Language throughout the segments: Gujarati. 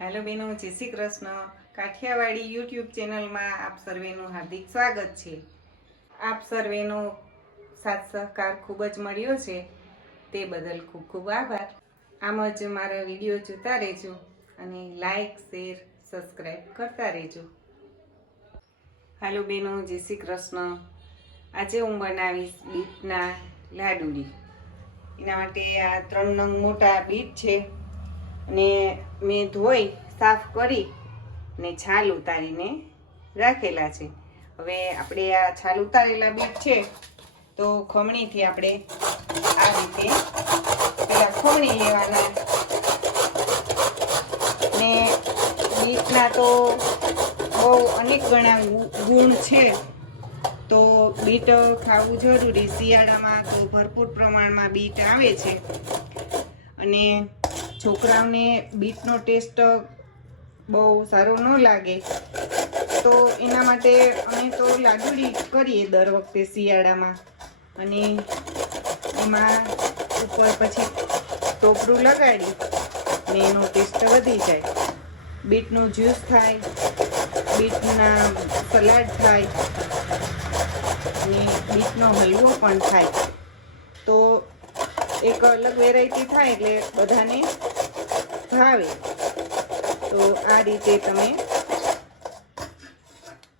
હેલો બેનો, જય શ્રી કૃષ્ણ. કાઠિયાવાડી યુટ્યુબ ચેનલમાં આપ સર્વેનું હાર્દિક સ્વાગત છે. આપ સર્વેનો સાથ સહકાર ખૂબ જ મળ્યો છે. તે બદલ ખૂબ ખૂબ આભાર. આમ જ મારા વીડિયો જોતા રહેજો અને લાઈક, શેર સબસ્ક્રાઈબ કરતા રહેજો. હાલો બેનો, જય શ્રી કૃષ્ણ. આજે હું બનાવીશ બીટના લાડુડી એના માટે આ ત્રણ નંગ મોટા બીટ છે. અને મેં ધોઈ, સાફ કરી ને છાલ ઉતારીને રાખેલા છે. હવે આપણે આ છાલ ઉતારેલા બીટ છે, તો ખમણીથી આપણે આ રીતે પેલા ખમણી લેવાના. ને બીટના તો બહુ અનેક ગણા ગુણ છે. તો બીટ ખાવું જરૂરી. શિયાળામાં તો ભરપૂર પ્રમાણમાં બીટ આવે છે. અને છોકરાઓને બીટનો ટેસ્ટ બહુ સારો ન લાગે, તો એના માટે અમે તો લાડુડી કરીએ દર વખતે શિયાળામાં. અને એમાં ઉપર પછી ટોપરું લગાડી ને એનો ટેસ્ટ વધી જાય. બીટનું જ્યુસ થાય, બીટના સલાડ થાય, અને બીટનો હલવો પણ થાય. તો એક અલગ વેરાયટી થાય એટલે બધાને ભાવે. તો આ રીતે તમે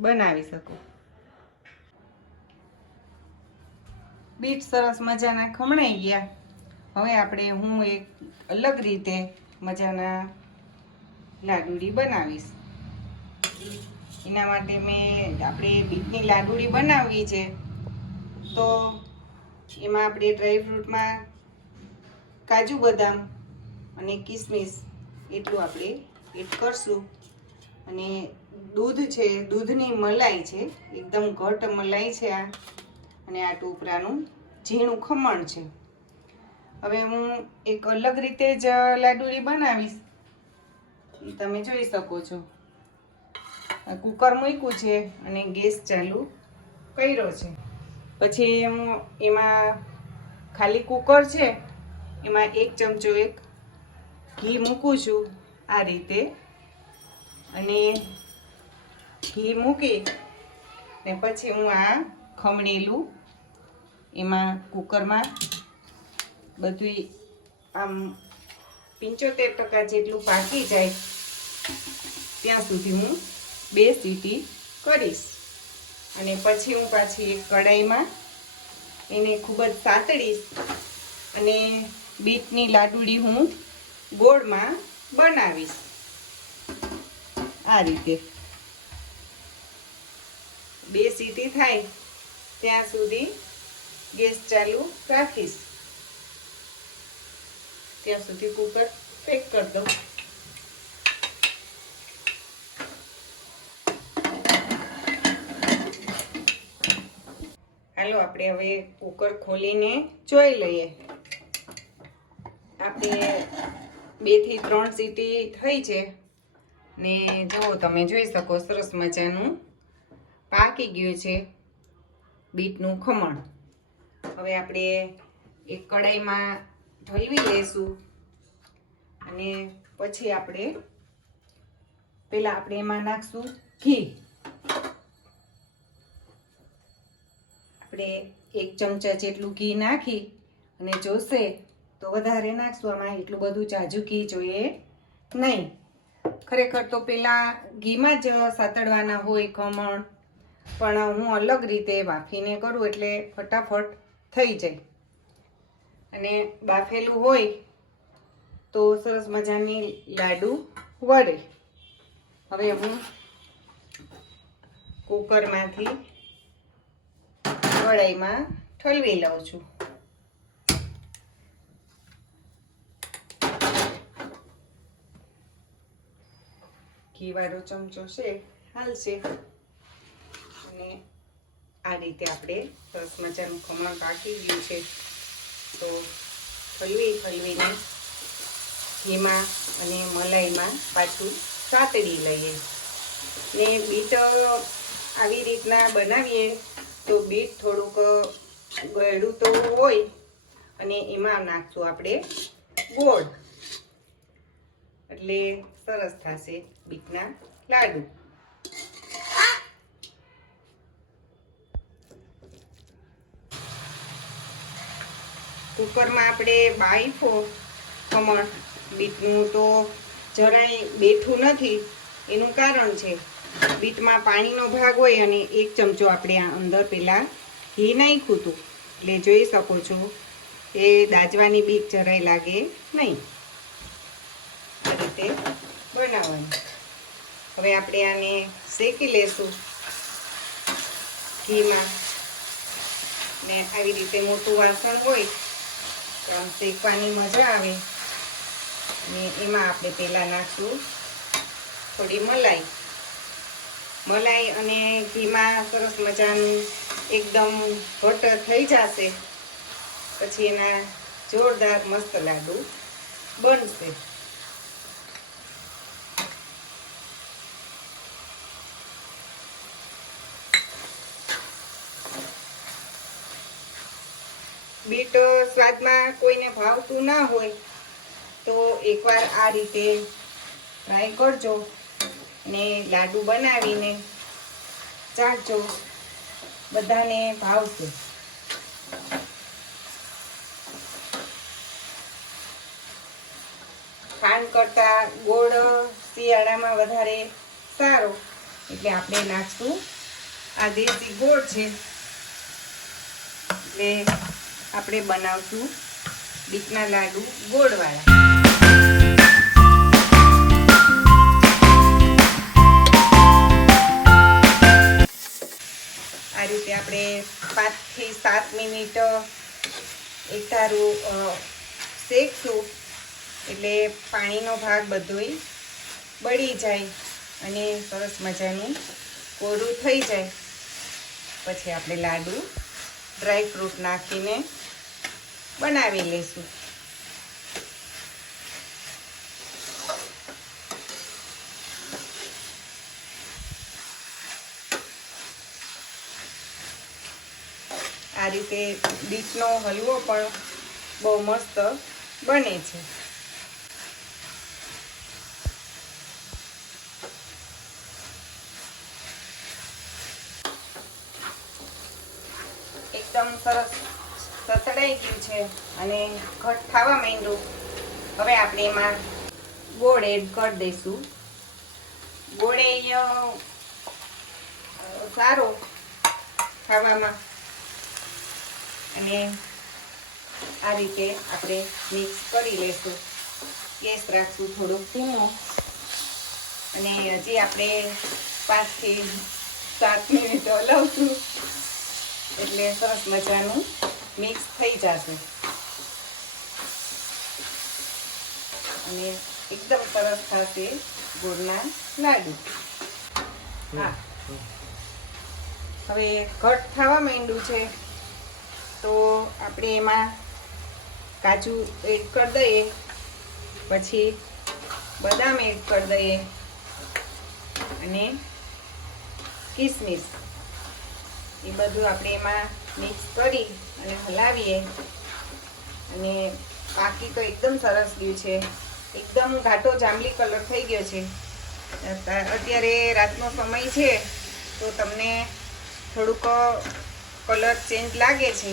બનાવી શકો. બીટ સરસ મજાના ખમણાઈ ગયા. હવે આપણે હું એક અલગ રીતે મજાના લાડુડી બનાવીશ. એના માટે મેં આપણે બીટની લાડુડી બનાવવી છે. તો એમાં આપણે ડ્રાયફ્રૂટમાં કાજુ બદામ અને કિસમિસ એટલું આપણે એડ કરશું. અને દૂધ છે, દૂધની મલાઈ છે, એકદમ ઘટ મલાઈ છે આ. અને આ ટોપરાનું ઝીણું ખમણ છે. હવે હું એક અલગ રીતે જ લાડુડી બનાવીશ. તમે જોઈ શકો છો. કુકર મૂક્યું છે અને ગેસ ચાલુ કર્યો છે. પછી હું એમાં ખાલી કુકર છે, એમાં એક ચમચો એક ઘી મૂકું છું આ રીતે. અને ઘી મૂકી ને પછી હું આ ખમણેલું એમાં કુકરમાં બધું આમ પંચોતેર ટકા જેટલું પાકી જાય ત્યાં સુધી હું બે સીટી કરીશ. અને પછી હું પાછી એક કડાઈમાં એને ખૂબ જ સાતડીશ. અને બીટની લાડુડી હું ગોળમાં બનાવીશ. આ રીતે. બે સીટી થાય ત્યાં સુધી ગેસ ચાલુ રાખીશ. ત્યાં સુધી કુકર પેક કરી દઉં. હાલો, આપણે હવે કુકર ખોલીને જોઈ લઈએ. આપણે બેથી ત્રણ સીટી થઈ છે. ને જુઓ તમે જોઈ શકો સરસ મજાનું પાકી ગયું છે બીટનું ખમણ. હવે આપણે એક કડાઈમાં ઢલવી લઈશું અને પછી આપણે પહેલાં આપણે એમાં નાખશું ઘી. આપણે એક ચમચા જેટલું ઘી નાખી અને જોશે તો વધારે નાખશું, આમાં એટલું બધું જાજુ ઘી જોઈએ નહીં. ખરેખર તો પહેલાં ઘીમાં જ સાતડવાના હોય ખમણ, પણ હું અલગ રીતે બાફીને કરું એટલે ફટાફટ થઈ જાય. અને બાફેલું હોય તો સરસ મજાની લાડુ વળે હવે હું કુકરમાંથી કઢાઈમાં ઠલવી લઉં છું. ઘી વાળો ચમચો છે હાલશે અને આ રીતે આપણે સરસ મજાનું ખમણ પાકી ગયું છે. તો હલવી હલવીને ઘીમાં અને મલાઈમાં પાછું સાતડી લઈએ. ને બીટ આવી રીતના બનાવીએ તો બીટ થોડુંક ગળ્યું તો હોય અને એમાં નાખશું આપણે ગોળ. એટલે સરસ થશે બીટના લાડુ. કુકરમાં આપણે બાઈફો ખમણ, બીટનું તો જરાય બેઠું નથી, એનું કારણ છે બીટમાં પાણીનો ભાગ હોય અને એક ચમચો આપણે આ અંદર પહેલાં ઘી નાખ્યું હતું. એટલે જોઈ શકો છો એ દાજવાની બીટ જરાય લાગે નહીં. રીતે બનાવવાનું. હવે આપણે આને શેકી લેશું. ઘીમાં. ને આવી રીતે મોટું વાસણ હોય તો આમ શેકવાની મજા આવે. અને એમાં આપણે પહેલાં નાખશું થોડી મલાઈ. મલાઈ અને ઘીમાં સરસ મજાનું એકદમ ઘટ થઈ જશે. પછી એના જોરદાર મસ્ત લાડુ બનશે બીટ સ્વાદમાં કોઈને ભાવતું ના હોય, તો એકવાર આ રીતે ટ્રાય કરજો ને લાડુ બનાવીને ચાખજો બધાને ભાવશે. ખાંડ કરતાં ગોળ શિયાળામાં વધારે સારો, એટલે આપણે નાખશું આ દેશી ગોળ છે. એટલે આપણે બનાવશું બીટના લાડુ ગોળવાળા. આ રીતે આપણે પાંચથી સાત મિનિટ એક તારું શેકશું. એટલે પાણીનો ભાગ બધોય બળી જાય અને સરસ મજાનું કોરું થઈ જાય. પછી આપણે લાડુ ડ્રાય ફ્રૂટ નાખીને બનાવી લઈશું. આ રીતે બીટનો હલવો પણ બહુ મસ્ત બને છે. એકદમ સરસ સતડાઈ ગયું છે અને ઘટ થવા માંડ્યું. હવે આપણે એમાં ગોળ એડ કરી દઈશું. ગોળ સારો ખાવામાં. અને આ રીતે આપણે મિક્સ કરી લઈશું ગેસ રાખશું થોડોક ધીમો. અને હજી આપણે પાંચથી સાત મિનિટ હલાવશું એટલે સરસ મજાનું મિક્સ થઈ જશે. અને એકદમ સરસ થશે ગોળના લાડુ. હા. હવે ઘટ થવા માંડ્યું છે, તો આપણે એમાં કાજુ એડ કરી દઈએ, પછી બદામ એડ કરી દઈએ, અને કિસમિસ. એ બધું આપણે એમાં મિક્સ કરી અને હલાવીએ. અને બાકી તો એકદમ સરસ ગયું છે. એકદમ ઘાટો જાંબલી કલર થઈ ગયો છે. અત્યારે રાતનો સમય છે, તો તમને થોડુંક કલર ચેન્જ લાગે છે.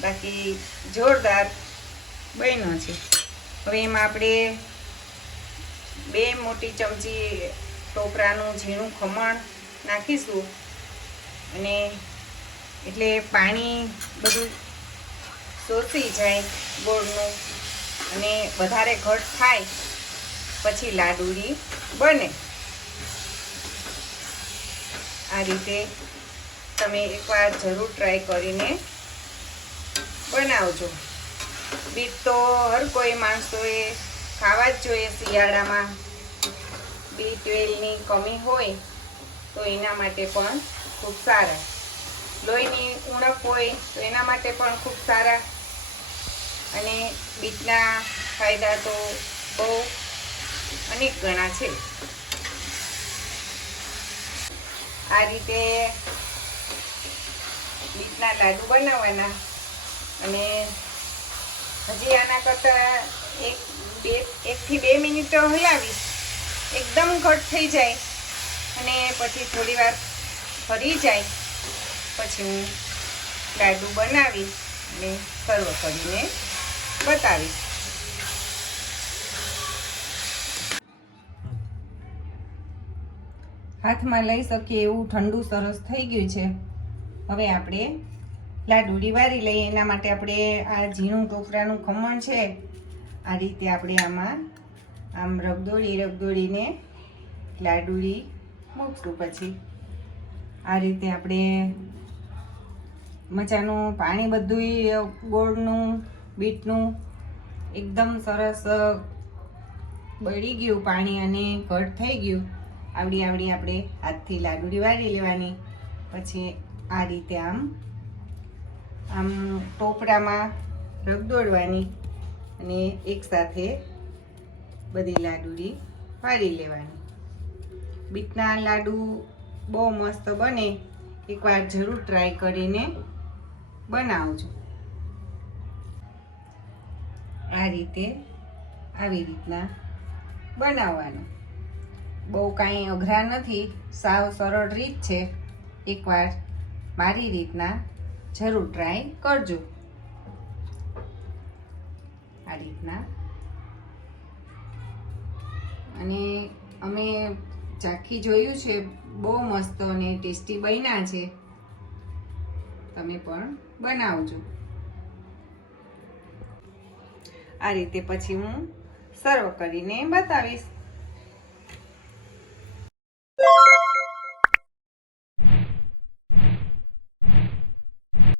બાકી જોરદાર બન્યો છે. હવે એમાં આપણે બે મોટી ચમચી ટોપરાનું ઝીણું ખમણ નાખીશું. અને એટલે પાણી બધું શોષી જાય ગોળનું અને વધારે ઘટ થાય, પછી લાડુડી બને. આ રીતે તમે એકવાર જરૂર ટ્રાય કરીને બનાવજો. બીટ તો હર કોઈ માણસોએ ખાવા જ જોઈએ શિયાળામાં. બી ટ્વેલ્વની કમી હોય તો એના માટે પણ ખૂબ સારા. લોહીની ઉણપ હોય તો એના માટે પણ ખૂબ સારા અને બીટના ફાયદા તો બહુ અનેક ગણા છે. આ રીતે બીટના લાડુ બનાવવાના અને હજી આના કરતાં એક બે, એકથી બે મિનિટ હલાવીશ. એકદમ ઘટ થઈ જાય અને પછી થોડી વાર ફરી જાય. પછી હું લાડુ બનાવી અને સર્વ કરીને બતાવીશ. હાથમાં લઈ શકીએ એવું ઠંડુ સરસ થઈ ગયું છે. હવે આપણે લાડુડી વારી લઈએ. એના માટે આપણે આ ઝીણું ટોપરાનું ખમણ છે. આ રીતે આપણે આમાં આમ રગદોળી રગદોળીને લાડુડી મૂકશું પછી. આ રીતે આપણે મજાનું પાણી બધું ગોળનું, બીટનું એકદમ સરસ બળી ગયું પાણી અને ઘટ થઈ ગયું. આવડી આવડી આપણે હાથથી લાડુડી વાળી લેવાની. પછી આ રીતે આમ આમ ટોપરામાં રગદોડવાની અને એકસાથે બધી લાડુડી વાળી લેવાની. બીટના લાડુ બહુ મસ્ત બને. એકવાર જરૂર ટ્રાય કરીને બનાવજો આ રીતે આવી રીતના બનાવવાનું. બહુ કાંઈ અઘરા નથી, સાવ સરળ રીત છે. એકવાર મારી રીતના જરૂર ટ્રાય કરજો. આ રીતના. અને અમે ચાખી જોયું છે, બહુ મસ્ત અને ટેસ્ટી બન્યા છે. તમે પણ બનાવજો. આ રીતે પછી હું સર્વ કરીને બતાવીશ.